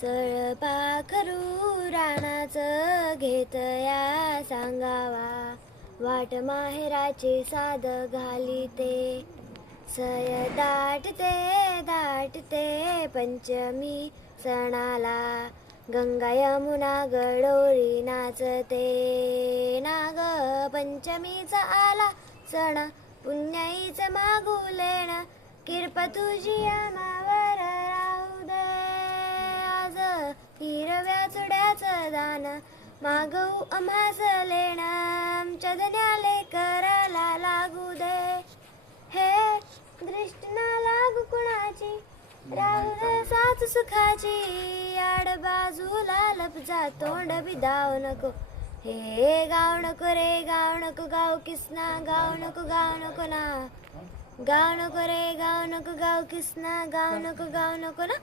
चळ पाखरू रानाचं घेतया सांगावा, वाट माहेराची साद घालीते. सय दाटते दाटते पंचमी सणाला, गंगा यमुना गडोळी नाचते. नाग पंचमीचा आला सण, पुण्याईच मागुलेण, किरपा तुझी आम्हावर राहू दे. आज हिरव्या चुड्याचं दान मागवू आम्हास लेण, आमच्या धन्याले कराला लागू दे. हे दृष्ट ना लागू कुणाची, राहू दे साथ सुखाची. आड बाजूला लप जा तोंड बिदाव नको, हे गाव नको रे गाव नको, गाव किसना गाव नको गाव नको ना. गाव नको रे गाव नको, गाव किसना गाव नको ना.